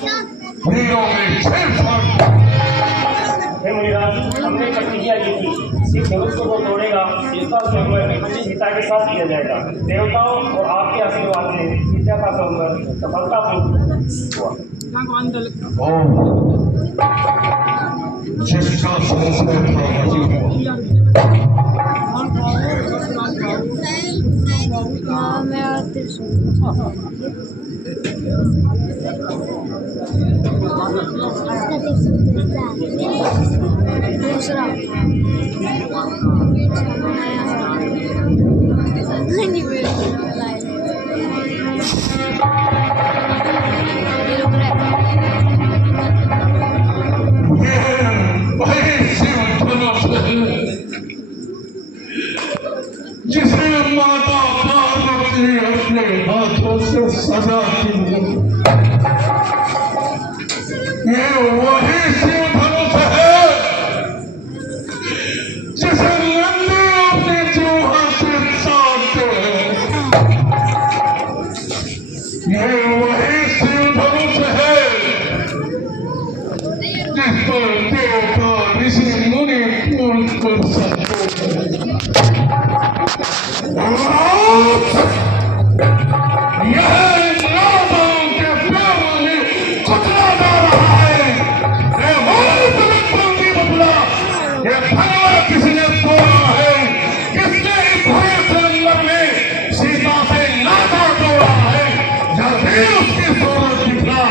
वीरों में छेड़छाड़। हे मुनिराज, हमने प्रतिज्ञा की थी कि धनुष को जो तोड़ेगा इसका संहार सीता के साथ किया जाएगा। देवताओं और आपके आशीर्वाद से सीता का संहार सफलतापूर्वक हुआ। जिसका संशय था वही दूसरा जिसे माता पार्वती अपने हाथों से सजा दी। ये वही शिव धनुष है जिसे नंदी अपने चूहा से काटते हैं। ये वही शिव धनुष है जिस पर देवता ऋषि मुनि पूर्ण कर सकते हैं। यह नादान के प्यारों में कुचला जा रहा है। ये बदला, ये भगवान किसने तोड़ा है? किसने इस भरे से अंदर में सीता से नाता तोड़ा है? जब भी उसकी सूरत दिखला,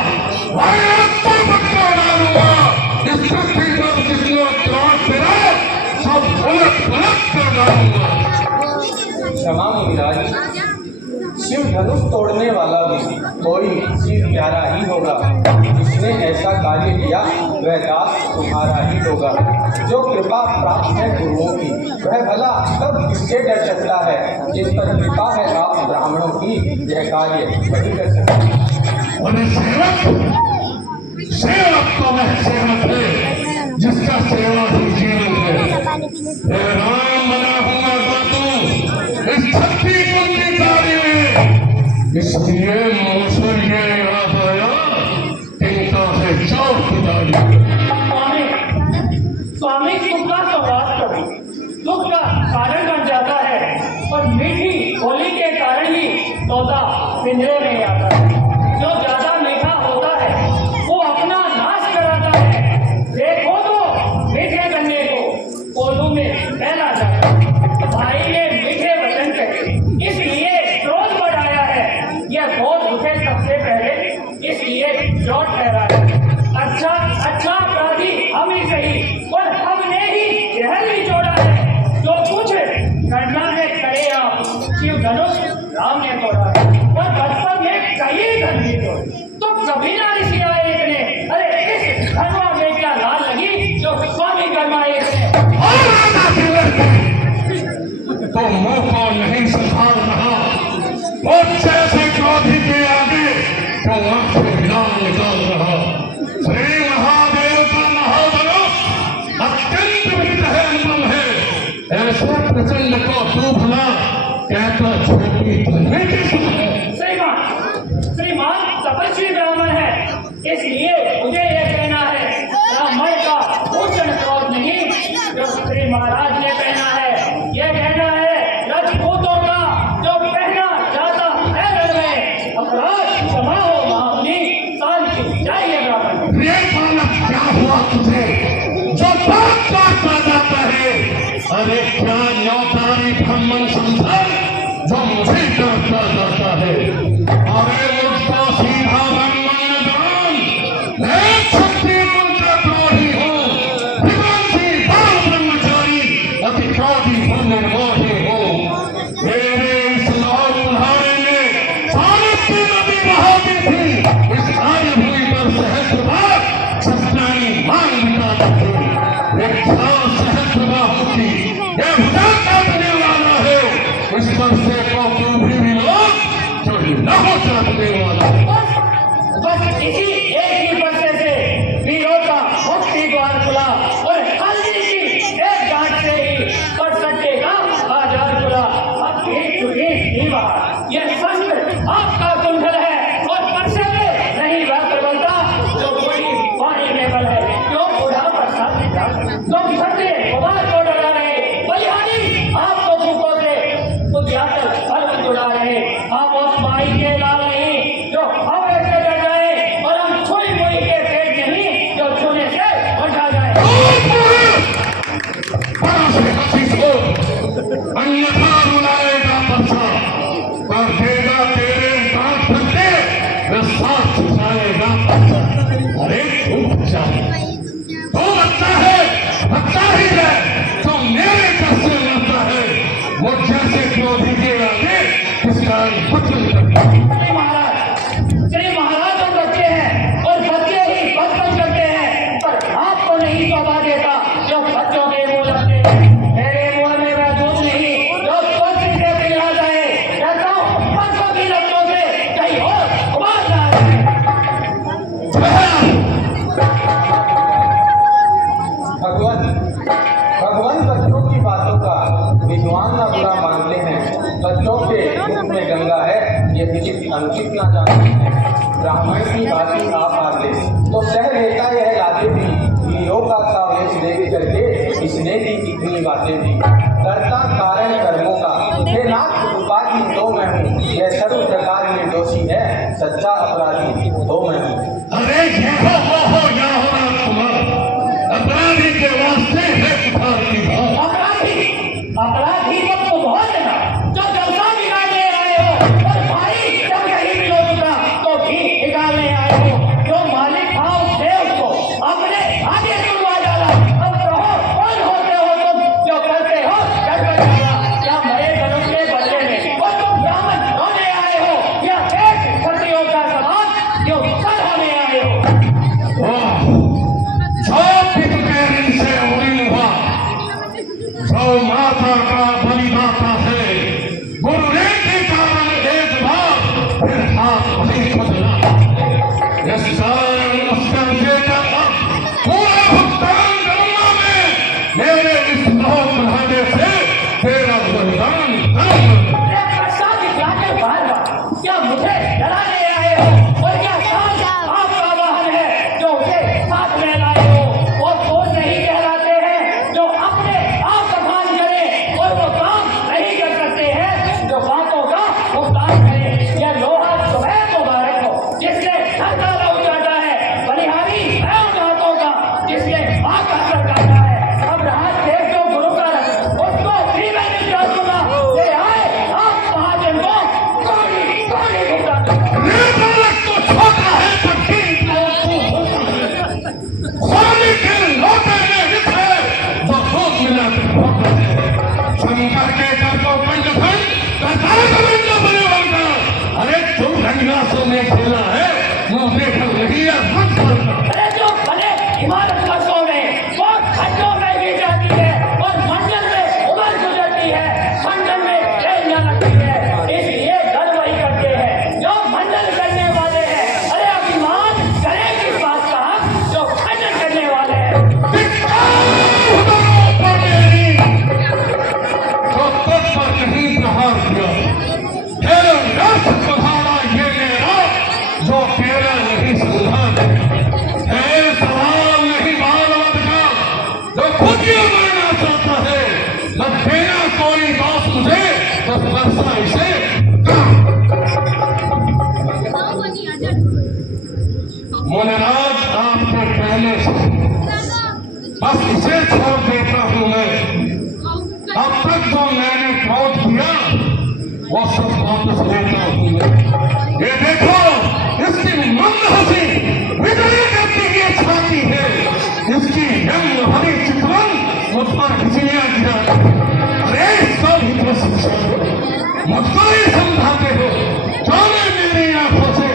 भाई आपको बदला डालूंगा। इस पृथ्वी पर जिसने त्रास तेरा सब उलट पलट कर डालूंगा। क्षमा मुनिराज, शिव धनुष तोड़ने वाला भी कोई शिव प्यारा ही होगा। जिसने ऐसा कार्य किया वह दास तुम्हारा ही होगा। जो कृपा प्राप्त है गुरुओं की वह भला तब किससे डर सकता है? जिस पर कृपा है आप ब्राह्मणों की यह कार्य वही कर सकता है। सेवक तो वह सेवक है जिसका सेवा ही जीवन है। राम बना हुआ इस छठी कुंडी कार्य में, इसलिए मौसम ये याद आया इनका है चौक डाली। स्वामी सुख का संवाद कभी दुख का कारण बन जाता है और मीठी होली के कारण ही तोता पिंजरे में आता है। जो ज्यादा मीठा होता है वो अपना नाश कराता है। देखो तो मीठे गन्ने को कोल्हू में फैला जाता है। भाई ने मीठे वचन कहे इसलिए क्रोध बढ़ाया है। यह बहुत उठे सबसे पहले इसलिए चोट ठहरा है। अच्छा अपराधी हम ही सही और हमने ही जहर भी जोड़ा है। जो कुछ करना है करे आप, शिव धनुष राम ने तोड़ा है और बचपन में कई धनी तोड़े तो कभी ना ऋषि आए एक ने। अरे इस धनवा में क्या लाल लगी जो स्वामी कर्मा एक ने। तो मुंह को नहीं संभाल रहा और जैसे क्रोधी के आगे तो आंखें लाल निकाल रहा। श्री महादेव का महाधनुष अत्यंत विग्रहवान है। ऐसे प्रचंड को तू भला कहता छोटी धरने की सुन है। श्रीमान तपस्वी ब्राह्मण है इसलिए मुझे यह कहना है ब्राह्मण का भूषण क्रोध नहीं जो श्री महाराज ने पहना है। यह कहना है राजपूतों का जो पहना जाता है रण में। अपराध क्षमा हो महामुनि, शांति चाहिए ब्राह्मण। ये बालक क्या हुआ तुझे जो बात काटता जाता है? अरे क्या न्यौतारी ब्राह्मण समझा जो मुझे काटता जाता है? अरे मुझको सीधा ब्राह्मण दान, मैं क्षत्रिय कुल का द्रोही हूँ, विद्वांसी बाल ब्रह्मचारी अति क्रोधी निर्मोही हूँ। मेरे इस लाल उल्हाड़े में सावित्री नदी बहाती थी। इस आर्य भूमि पर सहस्रबार सस्तानी मांग निकाली थी। एक सहस्रबाहु की यह भुजा काटने वाला है। इस पर से को भी लोग जो न हो चाटने वाला है। बस इसी एक ही बच्चे से वीरों का मुक्ति द्वार खुला और हल्दी की एक गांठ से ही पर सट्टे का बाजार खुला। अब एक ही बात यह शस्त्र आपका कुंडल है और परसे में नहीं वह प्रबलता अन्यथा रुलाएगा परसा और देगा तेरे दांत फटे वे साथ छुपाएगा परसा। अरे तू बच्चा है, बच्चा ही है तो मेरे कैसे लगता है वो जैसे क्रोधी के आगे किसका कुछ नहीं लगता। श्री महाराज हम बच्चे हैं और बच्चे ही बचपन करते हैं, पर आपको नहीं शोभा देता जो बच्चों के मुंह लगते हैं। मेरे मुंह में वह दूध नहीं जो तुलसी से पिला जाए, कहता हूं बच्चों की लड़कों से कहीं और उबाल जाए। भगवान बच्चों की बातों का विद्वान ना बुरा मानते हैं। बच्चों के मुख में गंगा है ये विचित्र अनुचित ना जानते हैं। ब्राह्मण की बातें आप आते तो सह लेता यह लाते भी हीरो का सावेश देख करके इसने भी इतनी बातें भी करता कारण कर्मों का ये नाथ उपाधि तो मैं हूँ यह सर्व प्रकार में दोषी है सच्चा अपराधी तो मैं हूँ। अरे ये हो या हो राजकुमार अपराधी के वास्ते है पुकार की भाव। अपराधी को तो बहुत है ना जो जलसा बिगाड़ने आए हो और भाई जब कहीं मिलो दूसरा तो भी बिगाड़ने आए हो। जो मालिक था उसने उसको अपने आगे सुनवा डाला। अब कहो कौन होते हो तुम जो करते हो कर डाला या मरे जन्म के बदले में और तुम ब्राह्मण होने आए हो या एक क्षत्रियों का समान जो सर होने आए हो। जो माता का बलिदाता है गुरुने के कारण एक बार फिर हाथ नहीं बदला। इस कारण उसका देकर पूरा भुगतान करूंगा मैं मेरे इस लोक रहने से तेरा बलिदान क्या मुझे डराने आए हो और क्या साथ आपका वाहन है जो उसे साथ में लाए हो। वो सोच नहीं कहलाते हैं जो अपने आप का भान करे और वो काम नहीं कर सकते हैं जो बातों का भुगतान करे। यह लोहा तुम्हें मुबारक हो जिसने सर का उठाता है, बलिहारी है उन हाथों का जिसने मां का सर काटा है। अब रहा देव जो गुरु का रथ उसको भी मैं निपटा दूंगा। ले आए आप महाजन को कौड़ी भुगतान तो छोटा है तो ठीक स्वामी के लोटे में हित है तो खूब मिला शंकर के कर को पंच बने होगा। अरे तुम रंगनाथों में खेला है मुंह देखकर नहीं है मत करना। अरे जो भले इमारत वर्षों में वो खड्डों में गिर जाती है और मंजिल में उमर गुजरती है, मंजिल में ट्रेन न लगती है। इसलिए घर वही करते हैं जो मंजिल करने वाले हैं। अरे अभिमान करें किस बात का जो खंडन करने वाले हैं। तो तब पर नहीं प्रहार किया तेरे रथ सुधारा ये मेरा जो तेरा नहीं सुधार है सवाल नहीं मानवत का जो खुद ही मरना चाहता है जब तेरा कोई दोस्त तुझे तो बरसा इसे मुनिराज आपके पहले से बस इसे छोड़ देता हूं मैं। अब तक जो मैंने क्रोध किया वो सब वापस लेता हूं मैं। ये देखो इसकी मंद हंसी बिजली करती ये छाती है इसकी यंग हरी चितवन मुझ पर खिचड़ियां गिरा। अरे सब ही तो मुझको ही समझाते हो जाने मेरी आंखों से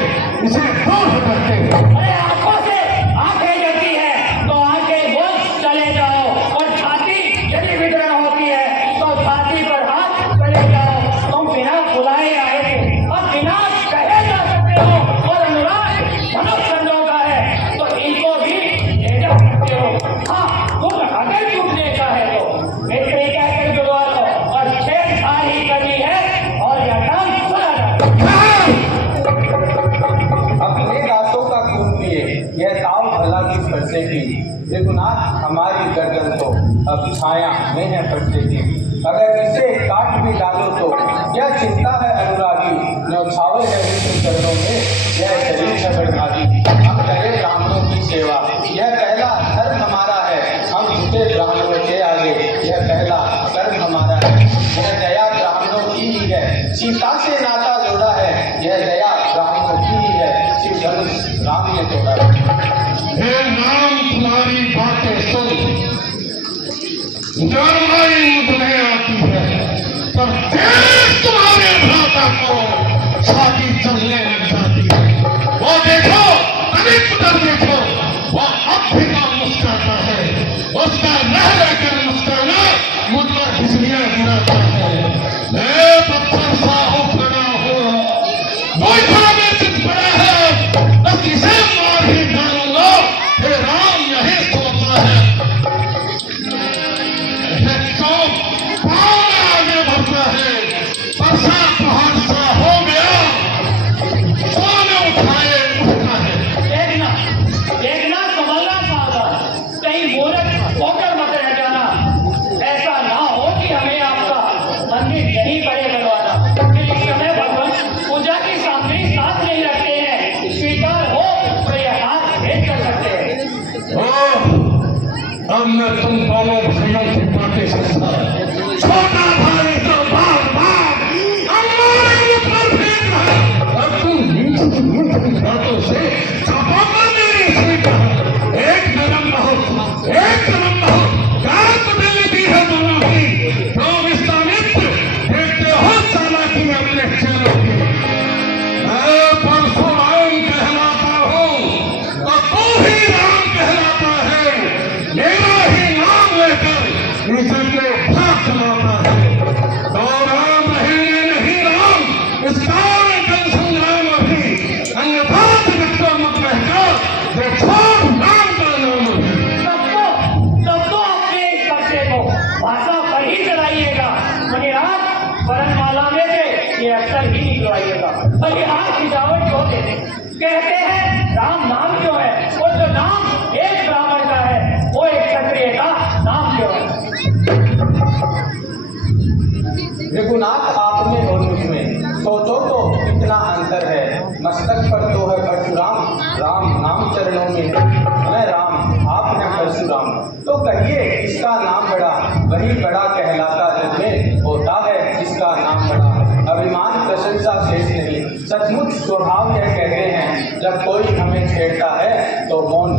इसे दूर हटाते हो। अरे आंखों से आंखें जलती है तो आंखें बोल चले जाओ और छाती यदि विद्रोह होती है तो छाती पर हाथ चले जाओ। तुम बिना बुलाए आए थे और बिना कहे जा सकते हो और अनुराग मनुष्य खंडों का है तो इनको भी ले जा सकते हो। हाँ तुम अगर टूटने का है तो मिस्त्री कहकर जुड़वा लो और छेड़छाड़ करनी है और यह काम सुना जाए। अपने दांतों का खून पिए यह ताव भला की फरसे की त्रिगुनाथ हमारी गर्दन को अब छाया में है फरसे की। अगर इसे काट भी डालो तो यह चिंता है अनुरागी न्यौछावर है विष्णु चरणों में यह शरीर है बड़भागी। हम करें ब्राह्मणों की सेवा यह पहला धर्म हमारा है। हम झूठे ब्राह्मणों के आगे यह पहला कर्म हमारा है। यह राम ने तोड़ा। हे राम, तुम्हारी बातें सुन डरवाई मुझे आती है, पर देश तुम्हारे भ्राता को छाती चलने लग जाती है। वो देखो, अभी उधर देखो, वो अब भी ना मुस्कुराता है, उसका रह रहकर मुस्कुराना मुझ पर बिजलियां गिराता है। मैं पत्थर सा हूं, खड़ा हूं, गोईठा में चित पड़ा है, बस इसे मार ही डालूंगा। हे राम यही सोचता है, आगे बढ़ता है, परसा पहाड़ सा हो गया, सोने उठाए उठता है। देखना देखना, संभलना सावधान, कहीं मूर्ख होकर मत रह जाना। ऐसा ना हो कि हमें आपका मंदिर यहीं पड़े बनवाना। फिर इस समय भगवान पूजा की सामग्री साथ नहीं रखते हैं, स्वीकार हो तो ये हाथ भेंट कर सकते हैं। अब मैं तुम दोनों भाइयों की बातें समझा। छोटा भाई तो बार बार हमारे ऊपर फेंक रहा है, और तुम नीचे की बातों से छपाकर मेरी सीट एक कदम रहो, एक कदम रहो। क्या तब्दीली दी है दोनों की, तो विश्वामित्र देखते हो चालाकी में अपने चेलों की। मैं परशुराम कहलाता हूँ, तो तू ही राम कहलाता है। मेरा ही नाम लेकर इसे के भाग चलाता है, तो राम रहेंगे नहीं राम, इस कारण का संग्राम अभी, अन्यथा जगत को मत कहकर ये छोड़ राम का नाम अभी। सबको अपने इस कब्जे को भाषा पर ही चलाइएगा, मणिराज वरनमाला में से ये अक्षर ही निकलवाइएगा। और ये हाथ खिंचावट क्यों देते? कहते हैं राम नाम क्यों है? वो जो नाम एक ब्राह्मण का है, वो एक क्षत्रिय का नाम क्यों है? रघुनाथ आप में और मुझ में सोचो तो कितना अंतर है। मस्तक पर तो है परशुराम, राम नाम चरणों में है। मैं राम, आप हैं परशुराम, तो कहिए किसका नाम बड़ा? वही बड़ा कहलाता जग में, होता है जिसका नाम बड़ा। अभिमान प्रशंसा शेष नहीं, सचमुच स्वभाव यह कहते हैं, जब कोई हमें छेड़ता है तो मौन